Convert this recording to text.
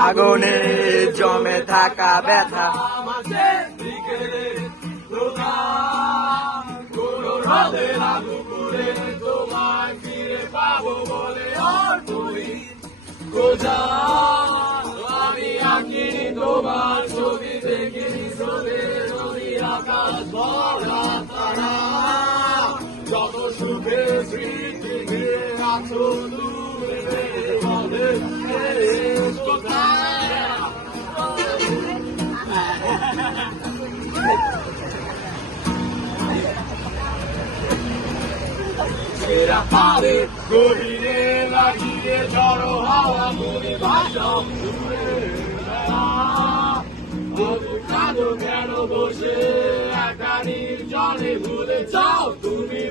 আগুনে জমে থাকা ব্যথা তোমায় ফিরে পাবো বলে আমি আঁকিনি তোমার ছবি দেখিনি নদী আকাশ ভরা তারা যত সুখে স্মৃতি ঘিরে আছো দূরে বলে পারে গভীরে লাগিয়ে ঝড়ো হাওয়া মুড়ি ভাষণ কেন বসে একা নির্জনে ভুলে যাও তুমি